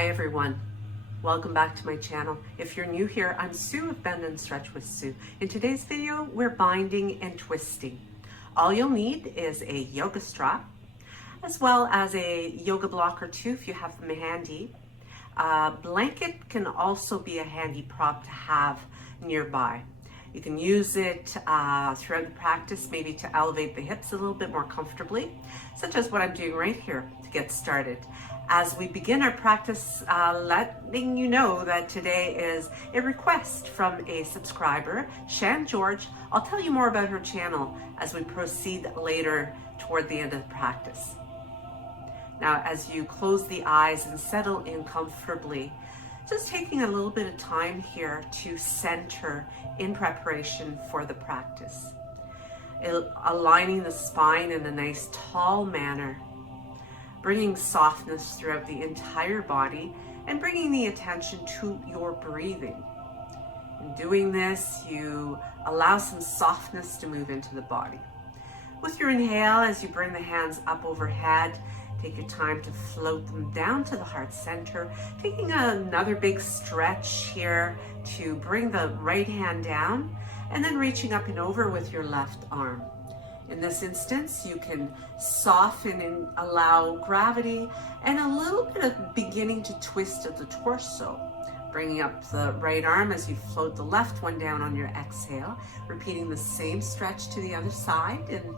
Hi everyone, welcome back to my channel. If you're new here, I'm Sue of Bendnstretch with Sue. In today's video, we're binding and twisting. All you'll need is a yoga strap, as well as a yoga block or two if you have them handy. A blanket can also be a handy prop to have nearby. You can use it throughout the practice, maybe to elevate the hips a little bit more comfortably, such as what I'm doing right here to get started. As we begin our practice, letting you know that today is a request from a subscriber, Shan George. I'll tell you more about her channel as we proceed later toward the end of the practice. Now, as you close the eyes and settle in comfortably, just taking a little bit of time here to center in preparation for the practice. Aligning the spine in a nice tall manner, bringing softness throughout the entire body and bringing the attention to your breathing. In doing this, you allow some softness to move into the body. With your inhale, as you bring the hands up overhead, take your time to float them down to the heart center, taking another big stretch here to bring the right hand down and then reaching up and over with your left arm. In this instance, you can soften and allow gravity and a little bit of beginning to twist of the torso. Bringing up the right arm as you float the left one down on your exhale, repeating the same stretch to the other side and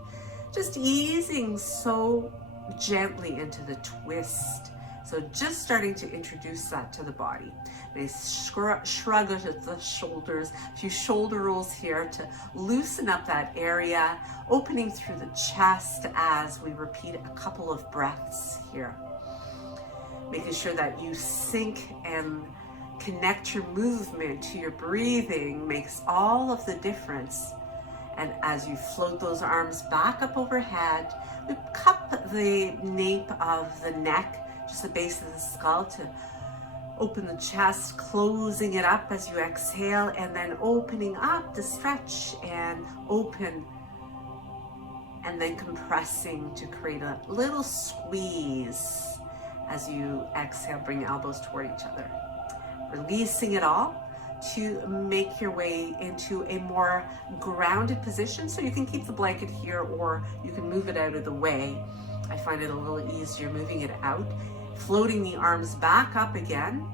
just easing so gently into the twist. So just starting to introduce that to the body. Nice shrug out of the shoulders, a few shoulder rolls here to loosen up that area, opening through the chest as we repeat a couple of breaths here. Making sure that you sync and connect your movement to your breathing makes all of the difference. And as you float those arms back up overhead, we cup the nape of the neck, just the base of the skull, to open the chest, closing it up as you exhale, and then opening up to stretch and open, and then compressing to create a little squeeze as you exhale, bring elbows toward each other. Releasing it all to make your way into a more grounded position, so you can keep the blanket here or you can move it out of the way. I find it a little easier moving it out, floating the arms back up again,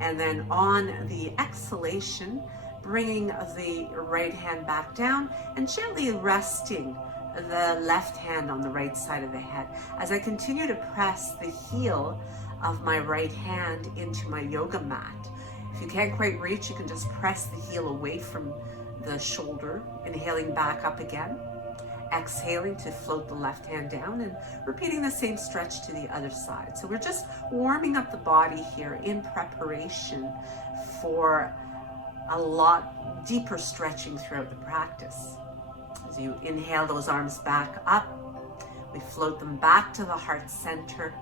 and then on the exhalation, bringing the right hand back down and gently resting the left hand on the right side of the head. As I continue to press the heel of my right hand into my yoga mat. If you can't quite reach, you can just press the heel away from the shoulder, inhaling back up again, exhaling to float the left hand down and repeating the same stretch to the other side. So we're just warming up the body here in preparation for a lot deeper stretching throughout the practice. As you inhale those arms back up, we float them back to the heart center.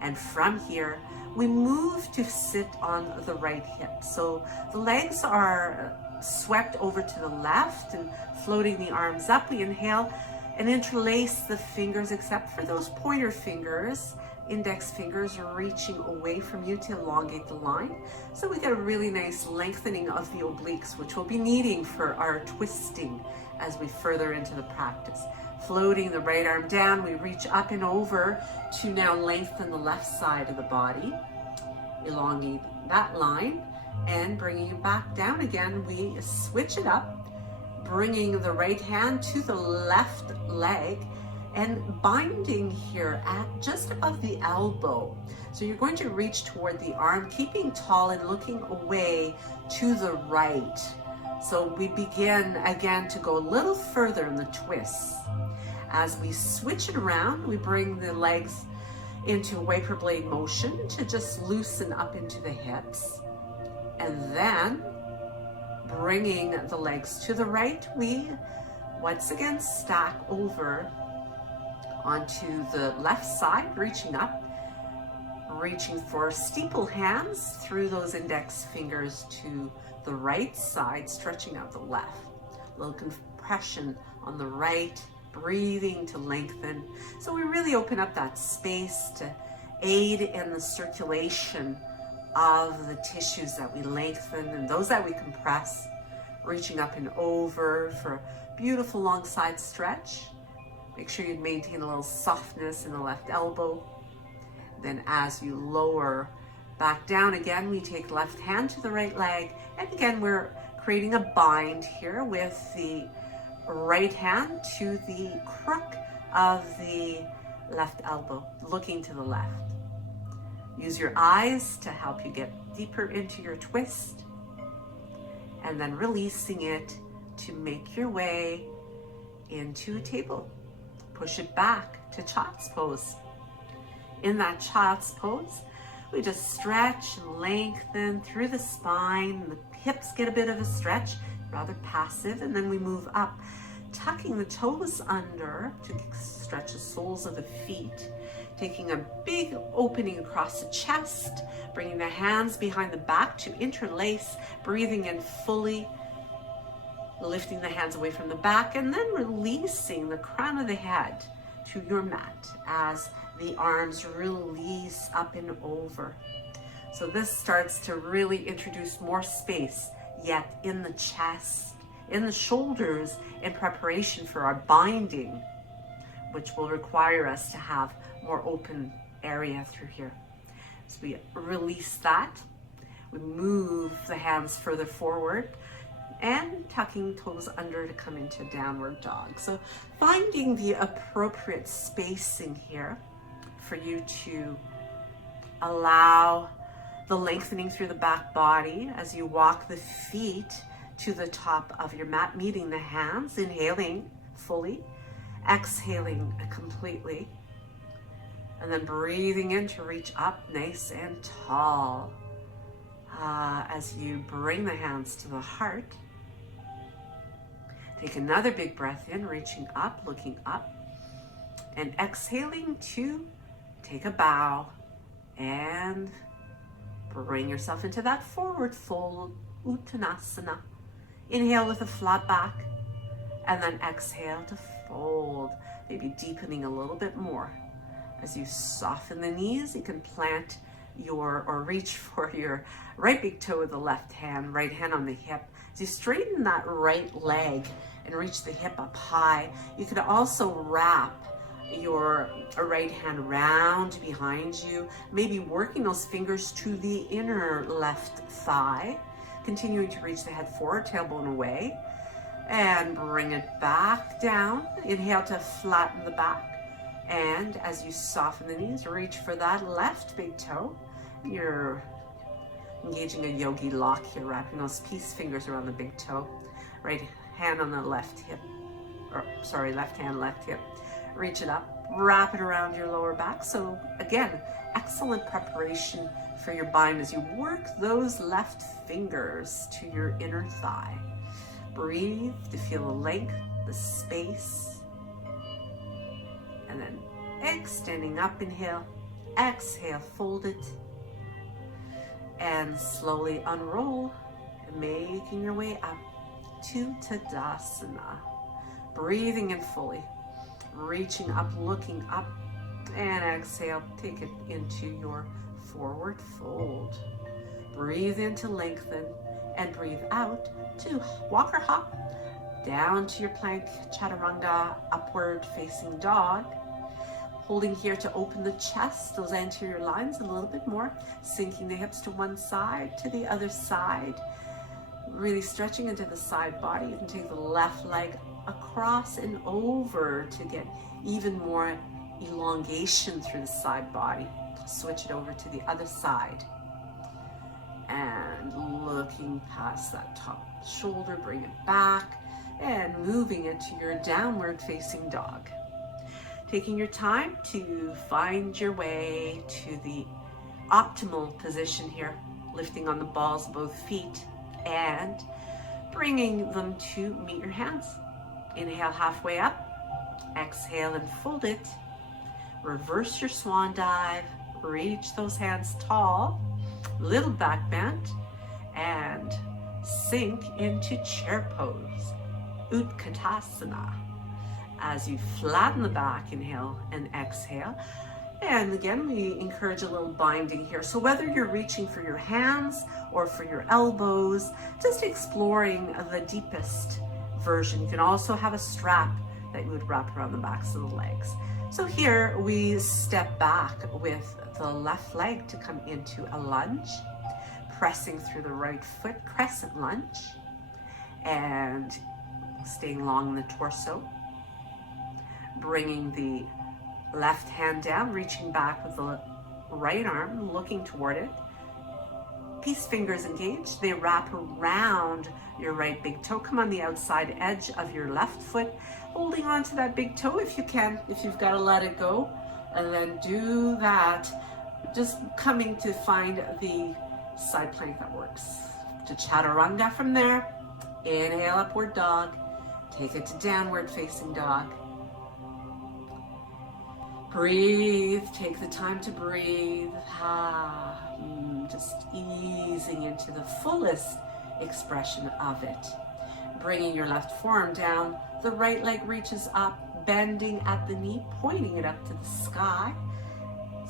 And from here, we move to sit on the right hip. So the legs are swept over to the left and floating the arms up. We inhale and interlace the fingers, except for those pointer fingers, index fingers reaching away from you to elongate the line. So we get a really nice lengthening of the obliques, which we'll be needing for our twisting as we further into the practice. Floating the right arm down, we reach up and over to now lengthen the left side of the body, elongate that line, and bringing it back down again, we switch it up, bringing the right hand to the left leg and binding here at just above the elbow. So you're going to reach toward the arm, keeping tall and looking away to the right. So we begin again to go a little further in the twists. As we switch it around, we bring the legs into wiper blade motion to just loosen up into the hips. And then bringing the legs to the right, we once again stack over onto the left side, reaching up, reaching for steeple hands through those index fingers to the right side, stretching out the left. A little compression on the right, breathing to lengthen. So we really open up that space to aid in the circulation of the tissues that we lengthen and those that we compress, reaching up and over for a beautiful long side stretch. Make sure you maintain a little softness in the left elbow. Then as you lower back down again, we take left hand to the right leg. And again, we're creating a bind here with the right hand to the crook of the left elbow, looking to the left. Use your eyes to help you get deeper into your twist, and then releasing it to make your way into a table. Push it back to child's pose. In that child's pose, we just stretch and lengthen through the spine. The hips get a bit of a stretch, rather passive, and then we move up, tucking the toes under to stretch the soles of the feet, taking a big opening across the chest, bringing the hands behind the back to interlace, breathing in fully, lifting the hands away from the back, and then releasing the crown of the head to your mat as the arms release up and over. So this starts to really introduce more space yet in the chest, in the shoulders, in preparation for our binding, which will require us to have more open area through here. So we release that. We move the hands further forward and tucking toes under to come into downward dog. So finding the appropriate spacing here for you to allow the lengthening through the back body as you walk the feet to the top of your mat, meeting the hands, inhaling fully, exhaling completely, and then breathing in to reach up nice and tall. As you bring the hands to the heart, take another big breath in, reaching up, looking up, and exhaling to take a bow and bring yourself into that forward fold, Uttanasana. Inhale with a flat back, and then exhale to fold, maybe deepening a little bit more. As you soften the knees, you can plant or reach for your right big toe with the left hand, right hand on the hip. As you straighten that right leg and reach the hip up high, you could also wrap your right hand round behind you, maybe working those fingers to the inner left thigh, continuing to reach the head forward, tailbone away, and bring it back down. Inhale to flatten the back. And as you soften the knees, reach for that left big toe. You're engaging a yogi lock here, wrapping those peace fingers around the big toe. Right hand on the left hip, left hand, left hip. Reach it up, wrap it around your lower back. So again, excellent preparation for your bind as you work those left fingers to your inner thigh. Breathe to feel the length, the space. And then extending up, inhale, exhale, fold it, and slowly unroll, making your way up to Tadasana. Breathing in fully, reaching up, looking up, and exhale, take it into your forward fold. Breathe in to lengthen, and breathe out to walk or hop down to your plank, chaturanga, upward facing dog. Holding here to open the chest, those anterior lines a little bit more, sinking the hips to one side, to the other side, really stretching into the side body. You can take the left leg across and over to get even more elongation through the side body. Switch it over to the other side. And looking past that top shoulder, bring it back and moving it to your downward facing dog. Taking your time to find your way to the optimal position here, lifting on the balls of both feet and bringing them to meet your hands. Inhale halfway up, exhale and fold it. Reverse your swan dive, reach those hands tall, little back bend, and sink into chair pose, Utkatasana. As you flatten the back, inhale and exhale, And again, we encourage a little binding here. So whether you're reaching for your hands or for your elbows, just exploring the deepest version. You can also have a strap that you would wrap around the backs of the legs. So here we step back with the left leg to come into a lunge, pressing through the right foot, crescent lunge, and staying long in the torso. Bringing the left hand down, reaching back with the right arm, looking toward it. Peace fingers engaged. They wrap around your right big toe. Come on the outside edge of your left foot, holding on to that big toe if you can, if you've got to let it go. And then do that, just coming to find the side plank that works. To chaturanga from there. Inhale, upward dog. Take it to downward facing dog. Breathe, take the time to breathe. Just easing into the fullest expression of it. Bringing your left forearm down, the right leg reaches up, bending at the knee, pointing it up to the sky.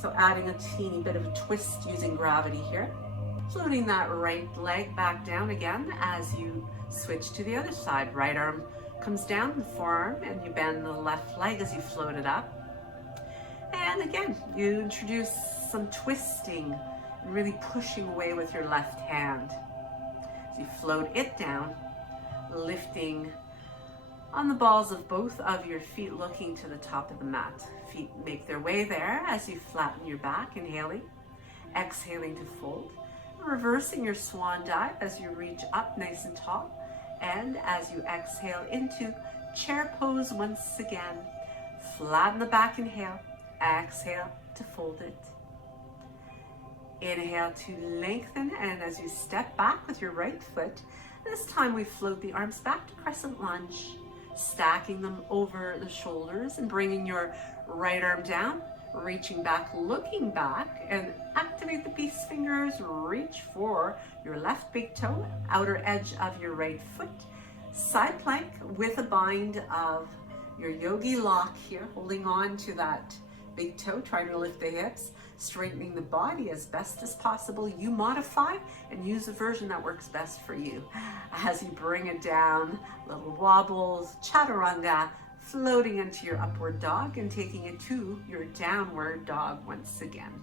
So adding a teeny bit of a twist using gravity here. Floating that right leg back down again as you switch to the other side. Right arm comes down, the forearm, and you bend the left leg as you float it up. And again, you introduce some twisting, really pushing away with your left hand. So you float it down, lifting on the balls of both of your feet, looking to the top of the mat. Feet make their way there as you flatten your back, inhaling, exhaling to fold, reversing your swan dive as you reach up nice and tall, and as you exhale into chair pose once again. Flatten the back, inhale. Exhale to fold it. Inhale to lengthen, and as you step back with your right foot, this time we float the arms back to crescent lunge, stacking them over the shoulders and bringing your right arm down, reaching back, looking back, and activate the peace fingers. Reach for your left big toe, outer edge of your right foot, side plank with a bind of your yogi lock here, holding on to that big toe, trying to lift the hips, straightening the body as best as possible. You modify and use a version that works best for you. As you bring it down, little wobbles, chaturanga, floating into your upward dog and taking it to your downward dog once again.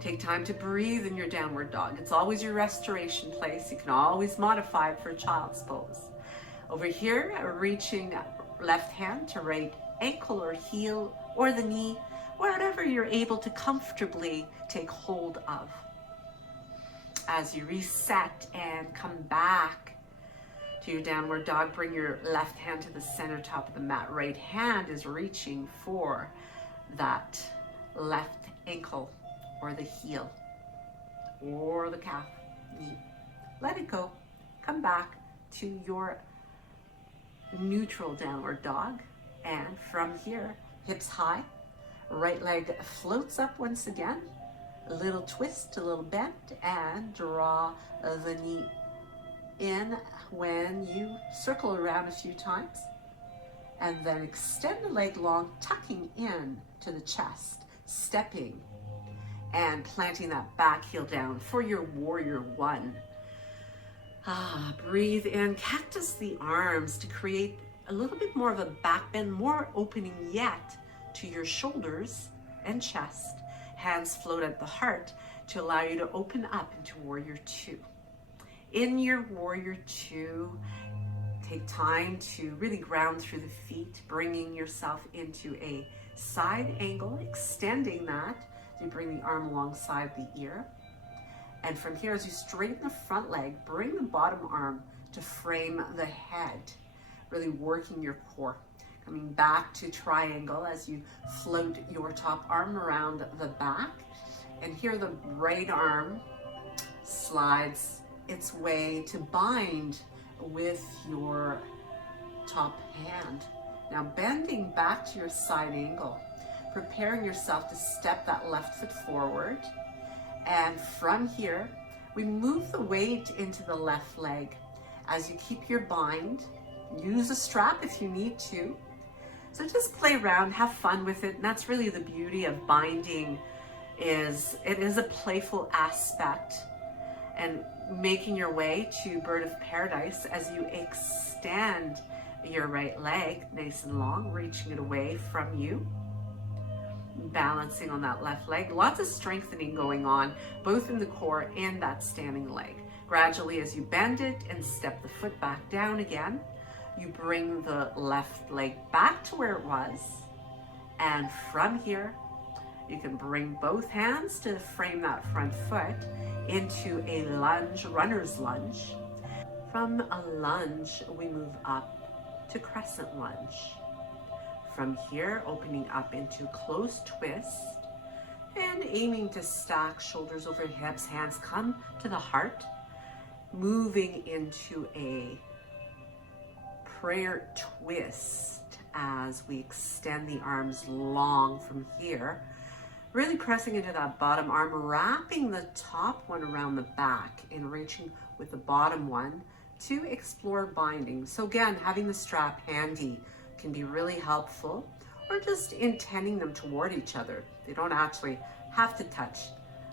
Take time to breathe in your downward dog. It's always your restoration place. You can always modify it for child's pose. Over here, reaching left hand to right ankle or heel or the knee, wherever you're able to comfortably take hold of. As you reset and come back to your downward dog, bring your left hand to the center top of the mat. Right hand is reaching for that left ankle or the heel or the calf, knee. Let it go. Come back to your neutral downward dog. And from here, hips high, right leg floats up once again, a little twist, a little bend, and draw the knee in when you circle around a few times. And then extend the leg long, tucking in to the chest, stepping and planting that back heel down for your warrior one. Breathe in, cactus the arms to create a little bit more of a back bend, more opening yet to your shoulders and chest. Hands float at the heart to allow you to open up into warrior two. In your warrior two, take time to really ground through the feet, bringing yourself into a side angle, extending that. You bring the arm alongside the ear. And from here, as you straighten the front leg, bring the bottom arm to frame the head, really working your core. Coming back to triangle as you float your top arm around the back. And here the right arm slides its way to bind with your top hand. Now bending back to your side angle, preparing yourself to step that left foot forward. And from here, we move the weight into the left leg. As you keep your bind, use a strap if you need to. So just play around, have fun with it. And that's really the beauty of binding, is it is a playful aspect, and making your way to bird of paradise as you extend your right leg nice and long, reaching it away from you, balancing on that left leg. Lots of strengthening going on both in the core and that standing leg. Gradually, as you bend it and step the foot back down again, you bring the left leg back to where it was, and from here you can bring both hands to frame that front foot into a lunge, runner's lunge. From a lunge, we move up to crescent lunge. From here, opening up into closed twist and aiming to stack shoulders over hips, hands come to the heart, moving into a prayer twist as we extend the arms long from here. Really pressing into that bottom arm, wrapping the top one around the back and reaching with the bottom one to explore binding. So again, having the strap handy can be really helpful, or just intending them toward each other. They don't actually have to touch.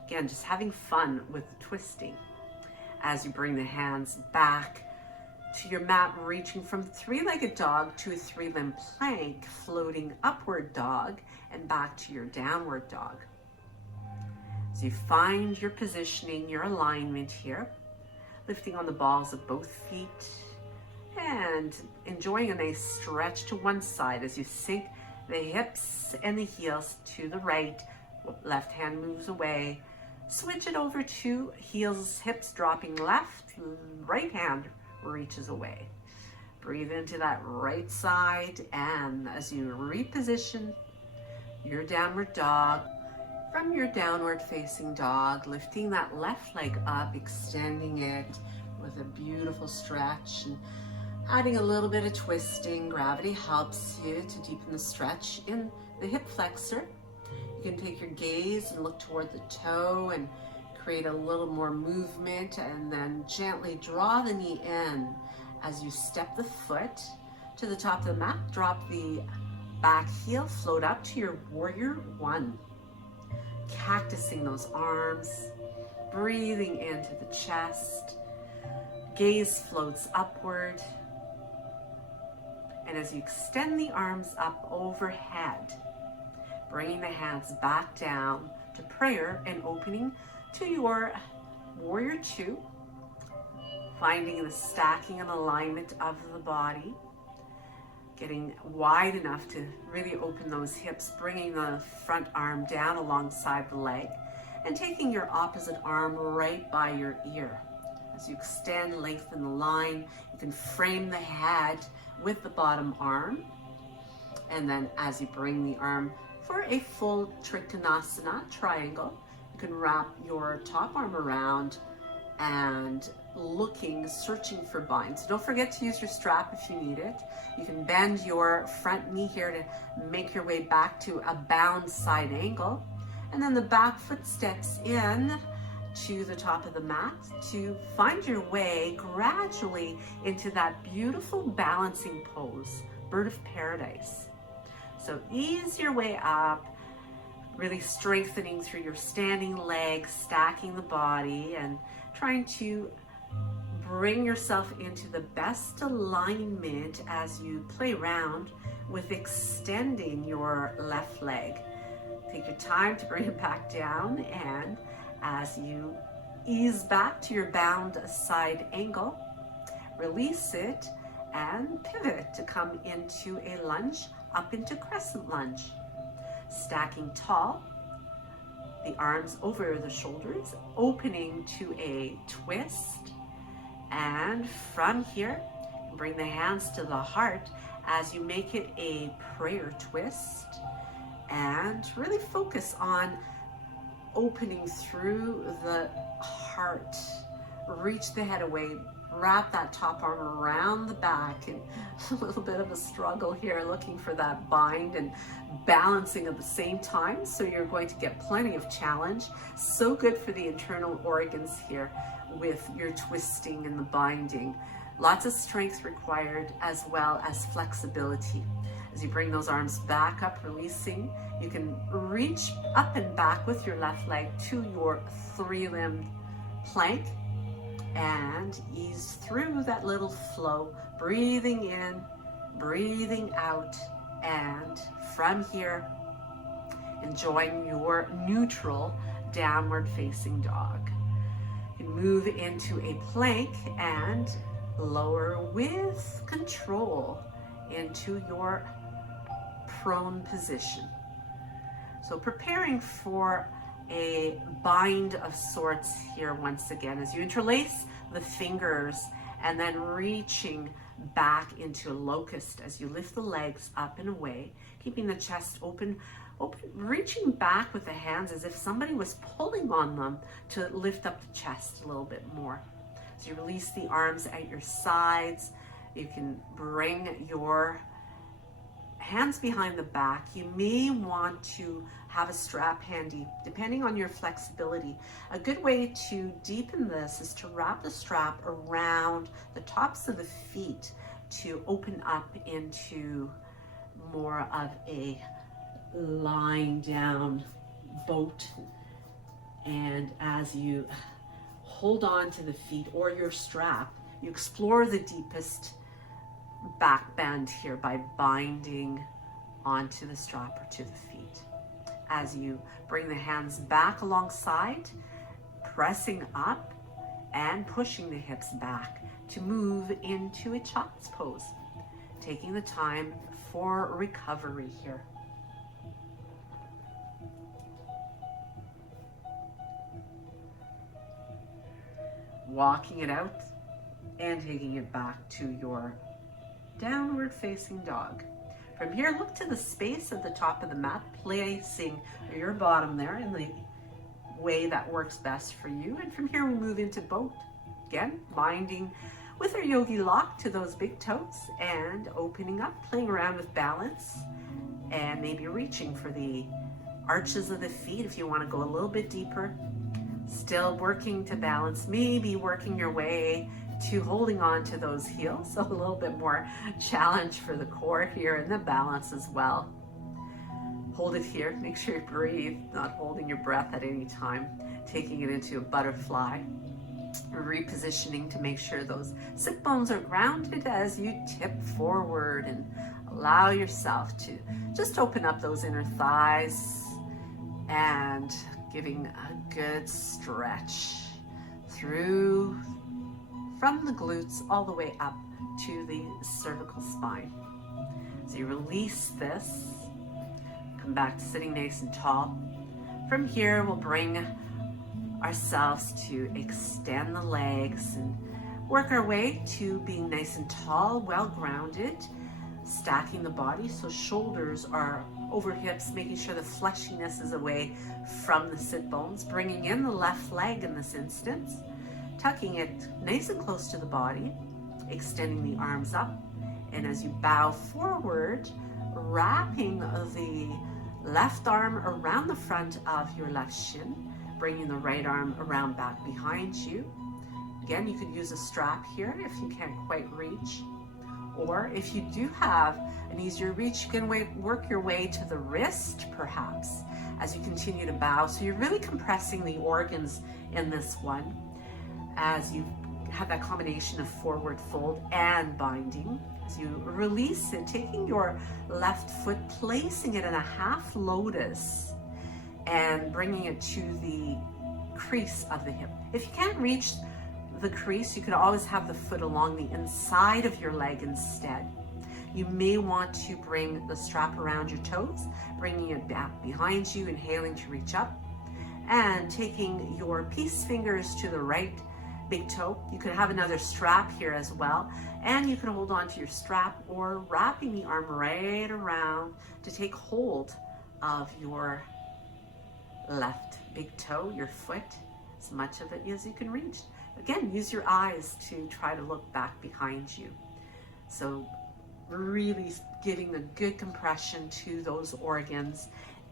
Again, just having fun with the twisting. As you bring the hands back to your mat, reaching from three-legged dog to a three-limb plank, floating upward dog, and back to your downward dog. So you find your positioning, your alignment here, lifting on the balls of both feet and enjoying a nice stretch to one side as you sink the hips and the heels to the right. Left hand moves away. Switch it over to heels, hips dropping left, right hand reaches away. Breathe into that right side, and as you reposition your downward dog, from your downward facing dog, lifting that left leg up, extending it with a beautiful stretch and adding a little bit of twisting. Gravity helps you to deepen the stretch in the hip flexor. You can take your gaze and look toward the toe and create a little more movement, and then gently draw the knee in as you step the foot to the top of the mat. Drop the back heel, float up to your warrior one. Cactusing those arms, breathing into the chest. Gaze floats upward. And as you extend the arms up overhead, bringing the hands back down to prayer and opening to your warrior two, finding the stacking and alignment of the body, getting wide enough to really open those hips, bringing the front arm down alongside the leg, and taking your opposite arm right by your ear. As you extend, lengthen the line, you can frame the head with the bottom arm, and then as you bring the arm for a full Trikonasana triangle, you can wrap your top arm around and searching for bind. So don't forget to use your strap if you need it. You can bend your front knee here to make your way back to a bound side angle. And then the back foot steps in to the top of the mat to find your way gradually into that beautiful balancing pose, bird of paradise. So ease your way up, really strengthening through your standing legs, stacking the body, and trying to bring yourself into the best alignment as you play around with extending your left leg. Take your time to bring it back down, and as you ease back to your bound side angle, release it and pivot to come into a lunge, up into crescent lunge. Stacking tall, the arms over the shoulders, opening to a twist. And from here, bring the hands to the heart as you make it a prayer twist, and really focus on opening through the heart. Reach the head away, wrap that top arm around the back, and a little bit of a struggle here, looking for that bind and balancing at the same time. So you're going to get plenty of challenge. So good for the internal organs here with your twisting and the binding. Lots of strength required, as well as flexibility. As you bring those arms back up, releasing, you can reach up and back with your left leg to your 3-limbed plank and ease through that little flow, breathing in, breathing out, and from here, enjoying your neutral downward facing dog. You can move into a plank and lower with control into your prone position. So preparing for a bind of sorts here once again as you interlace the fingers and then reaching back into a locust as you lift the legs up and away, keeping the chest open, reaching back with the hands as if somebody was pulling on them to lift up the chest a little bit more. As you release the arms at your sides, you can bring your hands behind the back. You may want to have a strap handy, depending on your flexibility. A good way to deepen this is to wrap the strap around the tops of the feet to open up into more of a lying down boat. And as you hold on to the feet or your strap, you explore the deepest back bend here by binding onto the strap or to the feet. As you bring the hands back alongside, pressing up and pushing the hips back to move into a child's pose, taking the time for recovery here. Walking it out and taking it back to your downward facing dog. From here, look to the space at the top of the mat, placing your bottom there in the way that works best for you. And from here, we move into boat. Again, binding with our yogi lock to those big toes and opening up, playing around with balance, and maybe reaching for the arches of the feet if you want to go a little bit deeper. Still working to balance, maybe working your way to holding on to those heels. So a little bit more challenge for the core here and the balance as well. Hold it here, make sure you breathe, not holding your breath at any time. Taking it into a butterfly. Repositioning to make sure those sit bones are grounded as you tip forward and allow yourself to just open up those inner thighs and giving a good stretch through from the glutes all the way up to the cervical spine. So you release this, come back to sitting nice and tall. From here, we'll bring ourselves to extend the legs and work our way to being nice and tall, well grounded, stacking the body so shoulders are over hips, making sure the fleshiness is away from the sit bones, bringing in the left leg in this instance, tucking it nice and close to the body, extending the arms up, and as you bow forward, wrapping the left arm around the front of your left shin, bringing the right arm around back behind you. Again, you could use a strap here if you can't quite reach, or if you do have an easier reach, you can work your way to the wrist perhaps as you continue to bow. So you're really compressing the organs in this one as you have that combination of forward fold and binding. As you release it, taking your left foot, placing it in a half lotus and bringing it to the crease of the hip. If you can't reach the crease, you could always have the foot along the inside of your leg instead. You may want to bring the strap around your toes, bringing it back behind you, inhaling to reach up, and taking your peace fingers to the right big toe. You could have another strap here as well, and you can hold on to your strap or wrapping the arm right around to take hold of your left big toe, your foot, as much of it as you can reach. Again, use your eyes to try to look back behind you. So really giving a good compression to those organs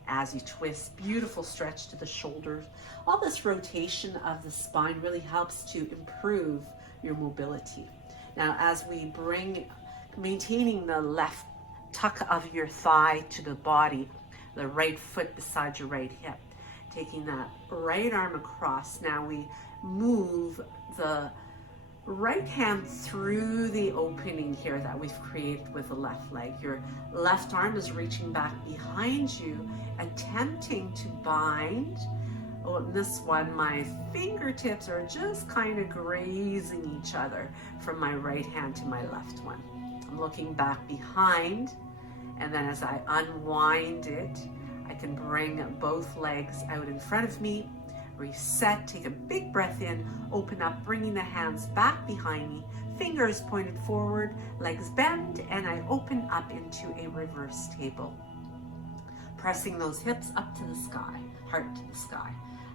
as you twist. Beautiful stretch to the shoulders. All this rotation of the spine really helps to improve your mobility. Now, as we bring, maintaining the left tuck of your thigh to the body, the right foot beside your right hip. Taking that right arm across. Now we move the right hand through the opening here that we've created with the left leg. Your left arm is reaching back behind you, attempting to bind. Oh, this one, my fingertips are just kind of grazing each other from my right hand to my left one. I'm looking back behind, and then as I unwind it, I can bring both legs out in front of me, reset, take a big breath in, open up, bringing the hands back behind me, fingers pointed forward, legs bend, and I open up into a reverse table. Pressing those hips up to the sky, heart to the sky.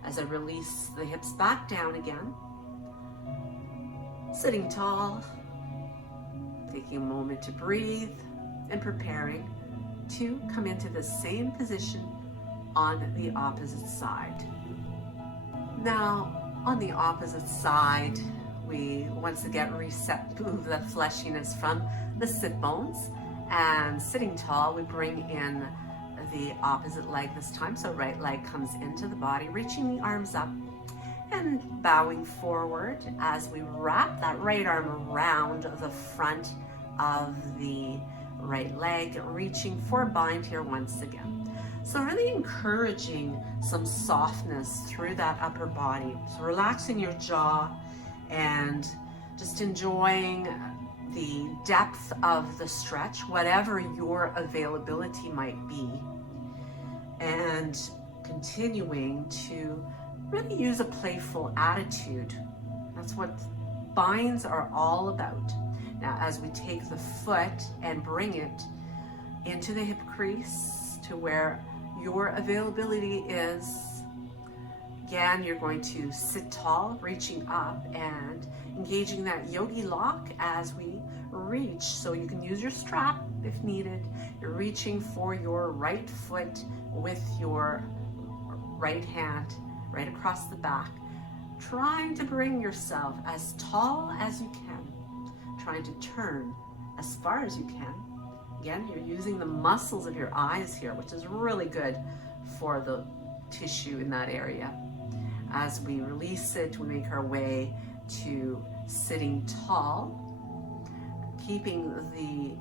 As I release the hips back down again, sitting tall, taking a moment to breathe and preparing to come into the same position on the opposite side. Now, on the opposite side, we once again reset, move the fleshiness from the sit bones, and sitting tall, we bring in the opposite leg this time. So right leg comes into the body, reaching the arms up and bowing forward as we wrap that right arm around the front of the right leg, reaching for a bind here once again. So really encouraging some softness through that upper body. So relaxing your jaw and just enjoying the depth of the stretch, whatever your availability might be, and continuing to really use a playful attitude. That's what binds are all about. Now, as we take the foot and bring it into the hip crease to where your availability is, again, you're going to sit tall, reaching up and engaging that yogi lock as we reach. So you can use your strap if needed. You're reaching for your right foot with your right hand right across the back, trying to bring yourself as tall as you can, trying to turn as far as you can. Again, you're using the muscles of your eyes here, which is really good for the tissue in that area. As we release it, we make our way to sitting tall, keeping the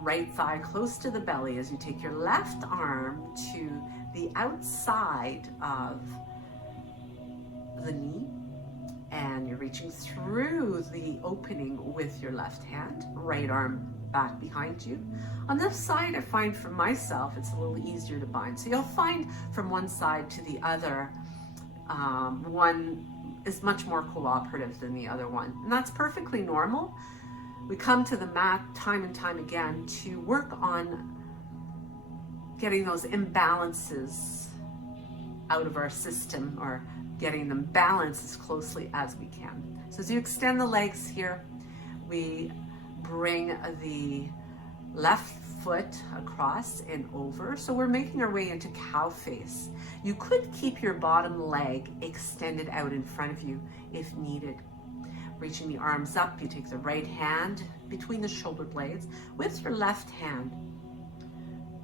right thigh close to the belly as you take your left arm to the outside of the knee, and you're reaching through the opening with your left hand, right arm back behind you. On this side, I find for myself, it's a little easier to bind. So you'll find from one side to the other, one is much more cooperative than the other one. And that's perfectly normal. We come to the mat time and time again to work on getting those imbalances out of our system, or getting them balanced as closely as we can. So as you extend the legs here, we bring the left foot across and over. So we're making our way into cow face. You could keep your bottom leg extended out in front of you if needed. Reaching the arms up, you take the right hand between the shoulder blades with your left hand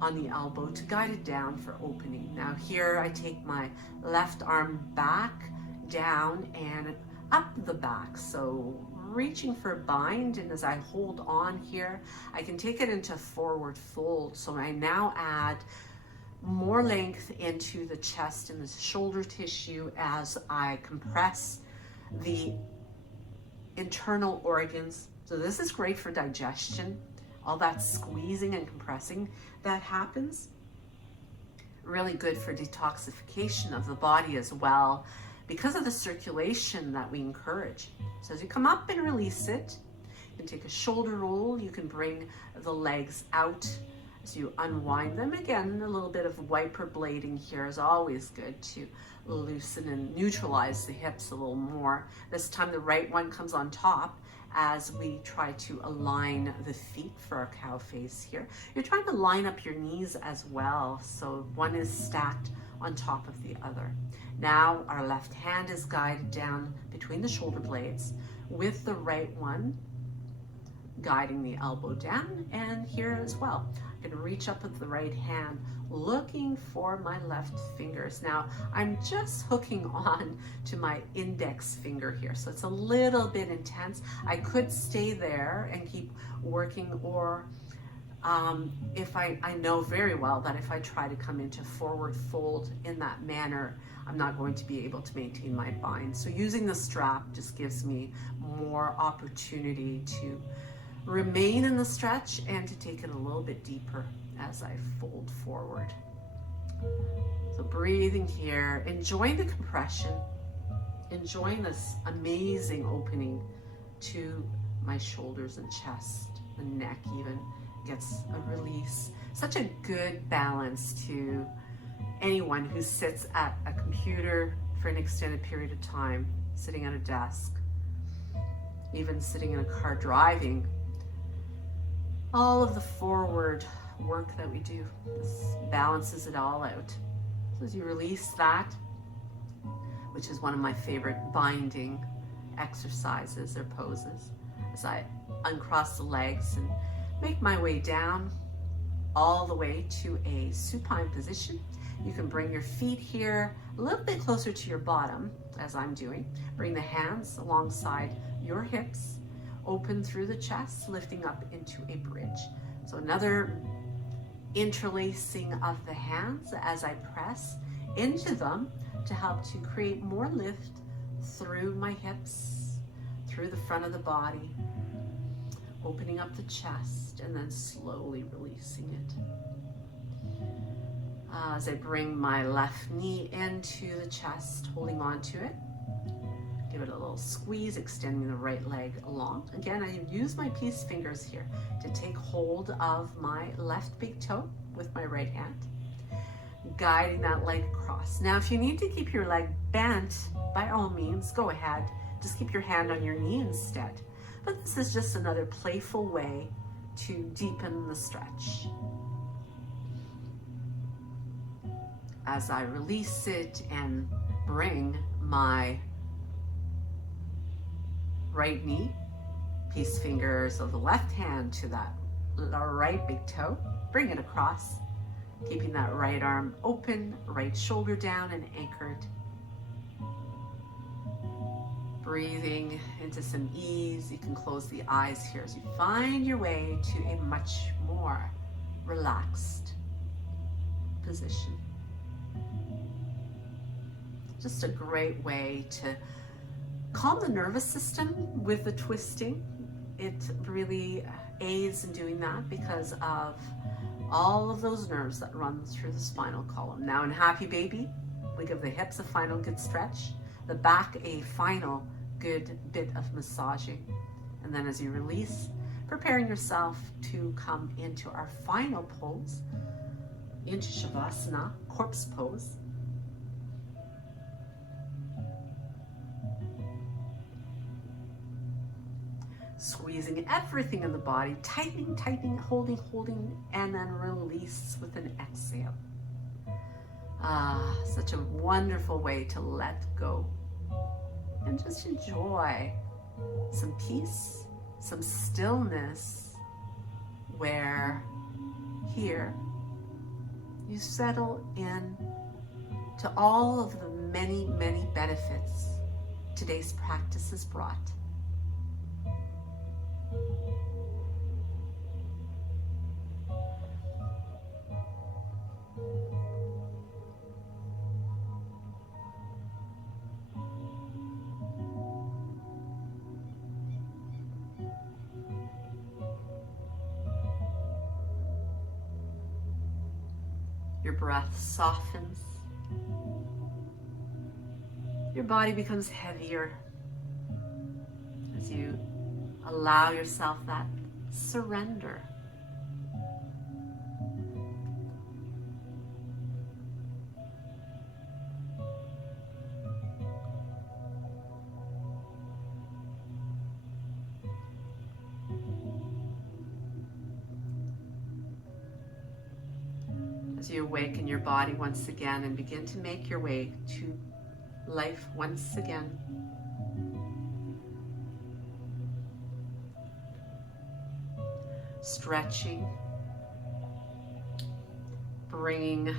on the elbow to guide it down for opening. Now here I take my left arm back, down, and up the back. So reaching for a bind, and as I hold on here, I can take it into forward fold. So I now add more length into the chest and the shoulder tissue as I compress the internal organs. So this is great for digestion. All that squeezing and compressing that happens. Really good for detoxification of the body as well, because of the circulation that we encourage. So as you come up and release it, you can take a shoulder roll. You can bring the legs out as you unwind them. Again, a little bit of wiper blading here is always good to loosen and neutralize the hips a little more. This time the right one comes on top as we try to align the feet for our cow face here. You're trying to line up your knees as well, so one is stacked on top of the other. Now our left hand is guided down between the shoulder blades with the right one guiding the elbow down, and here as well. I'm going to reach up with the right hand, looking for my left fingers. Now, I'm just hooking on to my index finger here, so it's a little bit intense. I could stay there and keep working, or if I know very well that if I try to come into forward fold in that manner, I'm not going to be able to maintain my bind. So using the strap just gives me more opportunity to remain in the stretch and to take it a little bit deeper as I fold forward. So breathing here, enjoying the compression, enjoying this amazing opening to my shoulders and chest, the neck even gets a release. Such a good balance to anyone who sits at a computer for an extended period of time, sitting at a desk, even sitting in a car driving. All of the forward work that we do, this balances it all out. So as you release that, which is one of my favorite binding exercises or poses, as I uncross the legs and make my way down all the way to a supine position. You can bring your feet here a little bit closer to your bottom, as I'm doing. Bring the hands alongside your hips, open through the chest, lifting up into a bridge. So another interlacing of the hands as I press into them to help to create more lift through my hips, through the front of the body, opening up the chest and then slowly releasing it. As I bring my left knee into the chest, holding on to it, give it a little squeeze, extending the right leg along. Again, I use my peace fingers here to take hold of my left big toe with my right hand, guiding that leg across. Now, if you need to keep your leg bent, by all means, go ahead. Just keep your hand on your knee instead. But this is just another playful way to deepen the stretch. As I release it and bring my right knee, peace fingers of the left hand to that right big toe, bring it across, keeping that right arm open, right shoulder down and anchored. Breathing into some ease. You can close the eyes here as you find your way to a much more relaxed position. Just a great way to calm the nervous system with the twisting. It really aids in doing that because of all of those nerves that run through the spinal column. Now in Happy Baby, we give the hips a final good stretch, the back a final good bit of massaging. And then as you release, preparing yourself to come into our final pose, into Shavasana, corpse pose. Squeezing everything in the body, tightening, tightening, holding, holding, and then release with an exhale. Such a wonderful way to let go and just enjoy some peace, some stillness, where here you settle in to all of the many, many benefits today's practice has brought. Your breath softens. Your body becomes heavier as you allow yourself that surrender. As you awaken your body once again and begin to make your way to life once again. stretching, bringing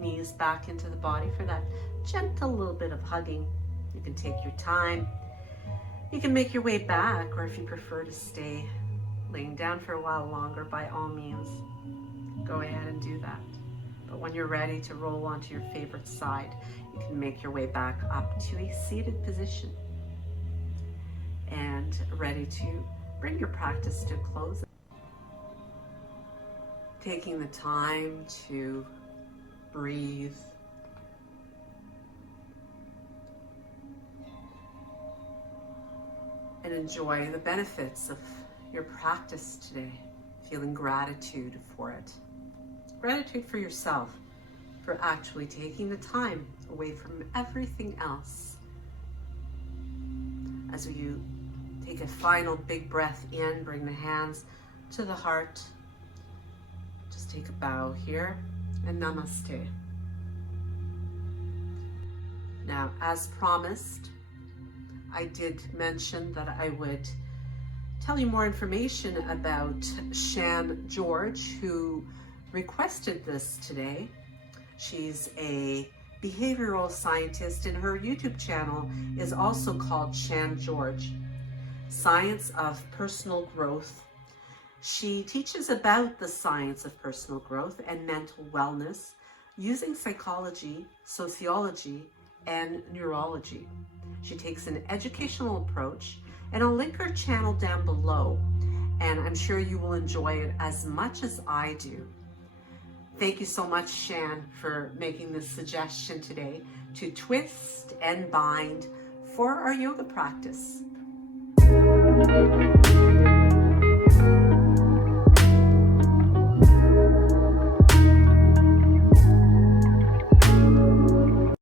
knees back into the body for that gentle little bit of hugging. You can take your time. You can make your way back, or if you prefer to stay laying down for a while longer, by all means, go ahead and do that. But when you're ready to roll onto your favorite side, you can make your way back up to a seated position and ready to bring your practice to a close. Taking the time to breathe. And enjoy the benefits of your practice today. Feeling gratitude for it. Gratitude for yourself for actually taking the time away from everything else. As you take a final big breath in, bring the hands to the heart. Just take a bow here and namaste. Now, as promised, I did mention that I would tell you more information about Shan George, who requested this today. She's a behavioral scientist, and her YouTube channel is also called Shan George, Science of Personal Growth. She teaches about the science of personal growth and mental wellness using psychology, sociology, and neurology. She takes an educational approach, and I'll link her channel down below, and I'm sure you will enjoy it as much as I do. Thank you so much, Shan, for making this suggestion today to twist and bind for our yoga practice.